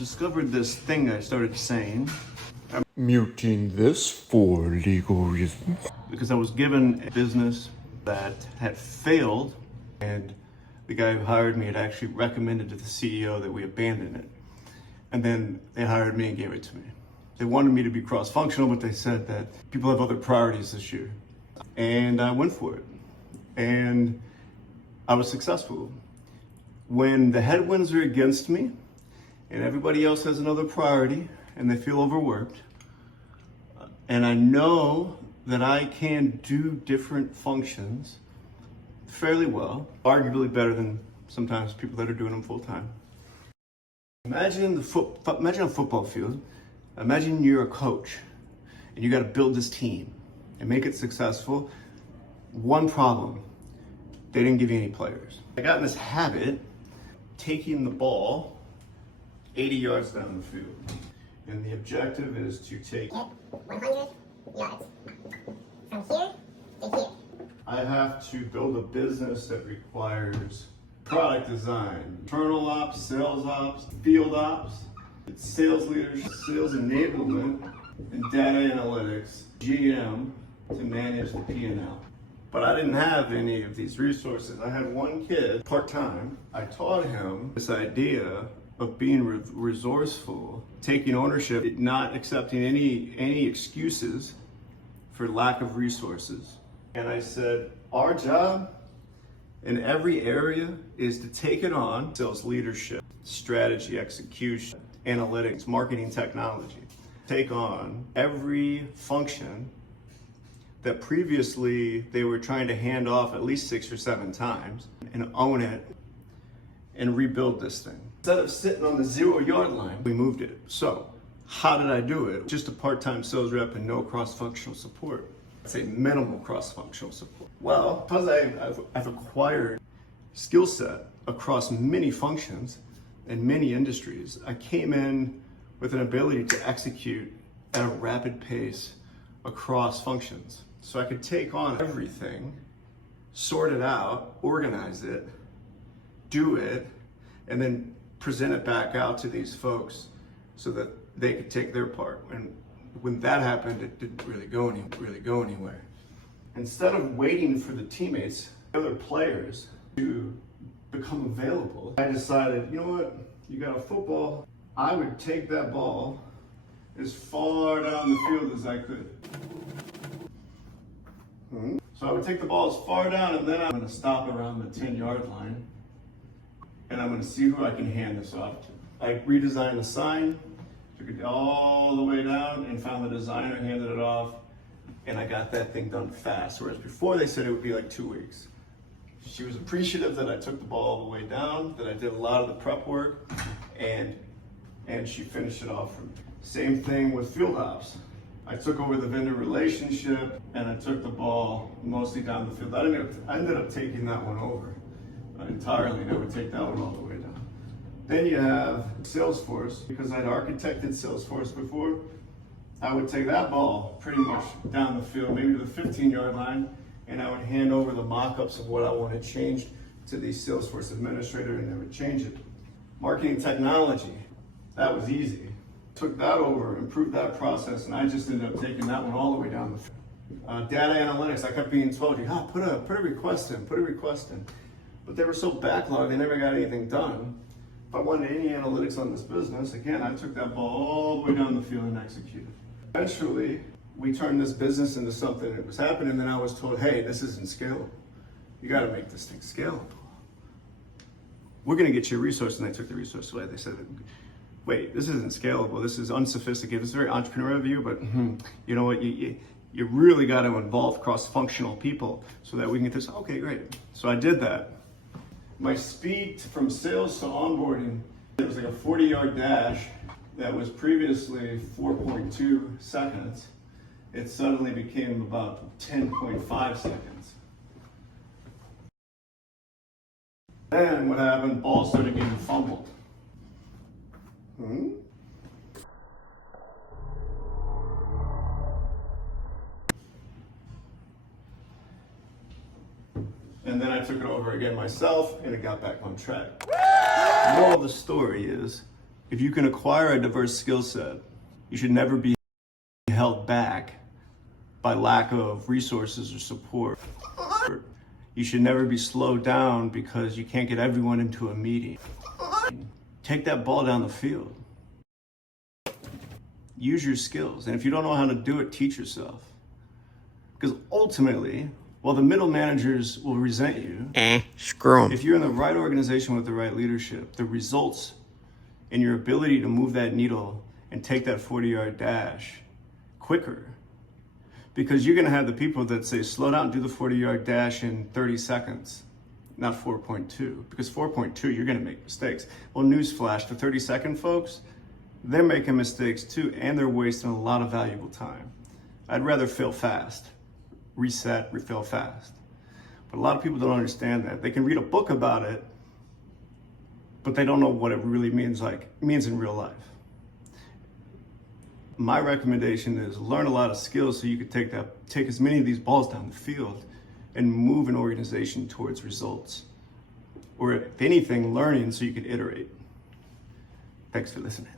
discovered this thing I started saying. I'm muting this for legal reasons. Because I was given a business that had failed, and the guy who hired me had actually recommended to the CEO that we abandon it. And then they hired me and gave it to me. They wanted me to be cross-functional, but they said that people have other priorities this year. And I went for it. And I was successful. When the headwinds are against me and everybody else has another priority and they feel overworked, and I know that I can do different functions fairly well, arguably better than sometimes people that are doing them full time. Imagine a football field. Imagine you're a coach and you got to build this team and make it successful. One problem, they didn't give you any players. I got in this habit taking the ball 80 yards down the field. And the objective is to take 100 yards from here to here. I have to build a business that requires product design, internal ops, sales ops, field ops, sales leadership, sales enablement, and data analytics, GM, to manage the P&L. But I didn't have any of these resources. I had one kid, part-time. I taught him this idea of being resourceful, taking ownership, not accepting any excuses for lack of resources. And I said, our job in every area is to take it on: sales leadership, strategy, execution, analytics, marketing technology. Take on every function that previously they were trying to hand off at least 6 or 7 times, and own it and rebuild this thing. Instead of sitting on the 0-yard line, we moved it. So how did I do it? Just a part-time sales rep and no cross-functional support. I'd say minimal cross-functional support. Well, because I've acquired skill set across many functions and many industries, I came in with an ability to execute at a rapid pace across functions. So I could take on everything, sort it out, organize it, do it, and then present it back out to these folks so that they could take their part. And when that happened, it didn't really go anywhere. Instead of waiting for the teammates, other players, to become available, I decided, you know what, you got a football, I would take that ball as far down the field as I could. So I would take the ball as far down, and then I'm going to stop around the 10-yard line, and I'm going to see who I can hand this off to. I redesigned the sign, took it all the way down, and found the designer, handed it off, and I got that thing done fast. Whereas before they said it would be like 2 weeks. She was appreciative that I took the ball all the way down, that I did a lot of the prep work, and she finished it off for me. Same thing with field ops. I took over the vendor relationship, and I took the ball mostly down the field. I ended up taking that one over entirely, and I would take that one all the way down. Then you have Salesforce. Because I'd architected Salesforce before, I would take that ball pretty much down the field, maybe to the 15-yard line, and I would hand over the mock-ups of what I wanted changed to the Salesforce administrator, and they would change it. Marketing technology, that was easy. Took that over, improved that process, and I just ended up taking that one all the way down the field. Data analytics, I kept being told, put a request in. But they were so backlogged, they never got anything done. If I wanted any analytics on this business, again, I took that ball all the way down the field and executed. Eventually, we turned this business into something that was happening, and then I was told, hey, this isn't scalable. You got to make this thing scalable. We're going to get you a resource, and they took the resource away. They said, wait, this isn't scalable. This is unsophisticated. This is very entrepreneurial of you, but you know what? You really got to involve cross-functional people so that we can get this. Okay, great. So I did that. My speed from sales to onboarding, it was like a 40-yard dash that was previously 4.2 seconds. It suddenly became about 10.5 seconds. Then what happened? Ball started getting fumbled. And then I took it over again myself, and it got back on track. The moral of the story is, If you can acquire a diverse skill set, you should never be held back by lack of resources or support. You should never be slowed down because you can't get everyone into a meeting. Take that ball down the field. Use your skills. And if you don't know how to do it, teach yourself. Because ultimately, while the middle managers will resent you, Screw 'em. if you're in the right organization with the right leadership, the results and your ability to move that needle and take that 40-yard dash quicker. Because you're going to have the people that say, slow down, do the 40-yard dash in 30 seconds, not 4.2. Because 4.2, you're going to make mistakes. Well, newsflash, the 30-second folks, they're making mistakes too, and they're wasting a lot of valuable time. I'd rather fail fast, reset, fail fast. But a lot of people don't understand that. They can read a book about it, but they don't know what it really means in real life. My recommendation is learn a lot of skills so you could take as many of these balls down the field and move an organization towards results. Or if anything, learning so you can iterate. Thanks for listening.